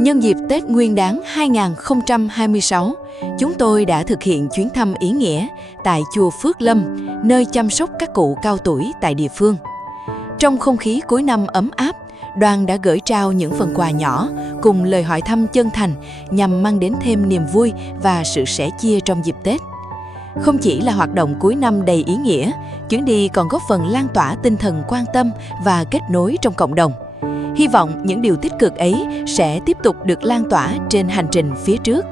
Nhân dịp Tết Nguyên đán 2026, chúng tôi đã thực hiện chuyến thăm ý nghĩa tại chùa Phước Lâm, nơi chăm sóc các cụ cao tuổi tại địa phương. Trong không khí cuối năm ấm áp, đoàn đã gửi trao những phần quà nhỏ cùng lời hỏi thăm chân thành nhằm mang đến thêm niềm vui và sự sẻ chia trong dịp Tết. Không chỉ là hoạt động cuối năm đầy ý nghĩa, chuyến đi còn góp phần lan tỏa tinh thần quan tâm và kết nối trong cộng đồng. Hy vọng những điều tích cực ấy sẽ tiếp tục được lan tỏa trên hành trình phía trước.